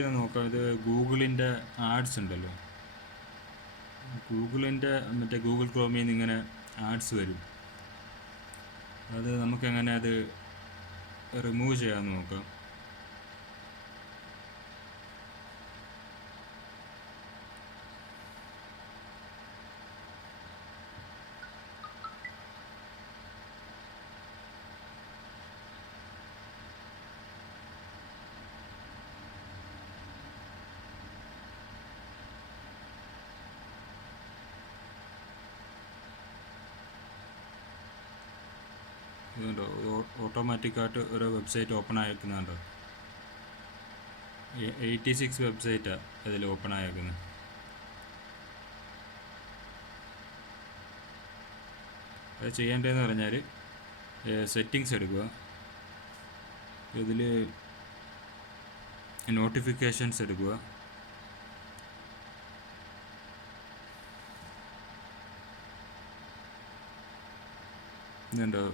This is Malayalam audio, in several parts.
ചെയ്താൽ നോക്കാം. ഇത് ഗൂഗിളിൻ്റെ ആഡ്സ് ഉണ്ടല്ലോ, ഗൂഗിളിൻ്റെ മറ്റേ ഗൂഗിൾ ക്രോമിൽ നിന്ന് ഇങ്ങനെ ആഡ്സ് വരും. അത് നമുക്കെങ്ങനെ അത് റിമൂവ് ചെയ്യാമെന്ന് നോക്കാം. ഇതുണ്ടോ, ഓട്ടോമാറ്റിക്കായിട്ട് ഓരോ വെബ്സൈറ്റ് ഓപ്പൺ ആയിരിക്കുന്നുണ്ടോ. 86 വെബ്സൈറ്റാണ് അതിൽ ഓപ്പൺ ആയിരിക്കുന്നത്. അത് ചെയ്യേണ്ടതെന്ന് പറഞ്ഞാൽ സെറ്റിങ്സ് എടുക്കുക, ഇതിൽ നോട്ടിഫിക്കേഷൻസ് എടുക്കുക, ഇതുണ്ടോ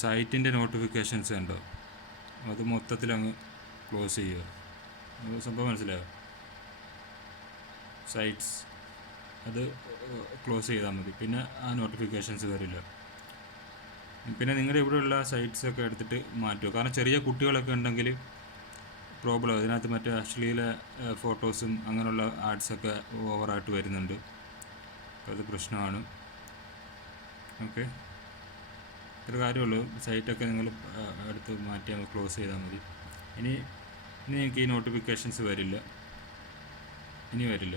സൈറ്റിൻ്റെ നോട്ടിഫിക്കേഷൻസ് ഉണ്ടോ, അത് മൊത്തത്തിലങ്ങ് ക്ലോസ് ചെയ്യുക. സംഭവം മനസ്സിലായോ? സൈറ്റ്സ് അത് ക്ലോസ് ചെയ്താൽ മതി, പിന്നെ ആ നോട്ടിഫിക്കേഷൻസ് വരില്ല. പിന്നെ നിങ്ങളുടെ ഇവിടെയുള്ള സൈറ്റ്സൊക്കെ എടുത്തിട്ട് മാറ്റുക. കാരണം ചെറിയ കുട്ടികളൊക്കെ ഉണ്ടെങ്കിൽ പ്രോബ്ലം, അതിനകത്ത് മറ്റേ അശ്ലീല ഫോട്ടോസും അങ്ങനെയുള്ള ആഡ്സൊക്കെ ഓവറായിട്ട് വരുന്നുണ്ട്, അത് പ്രശ്നമാണ്. ഓക്കെ, ഇത്ര കാര്യമുള്ളൂ. സൈറ്റൊക്കെ നിങ്ങൾ എടുത്ത് മാറ്റി ക്ലോസ് ചെയ്താൽ മതി. ഇനി എനിക്ക് ഈ നോട്ടിഫിക്കേഷൻസ് വരില്ല, ഇനി വരില്ല.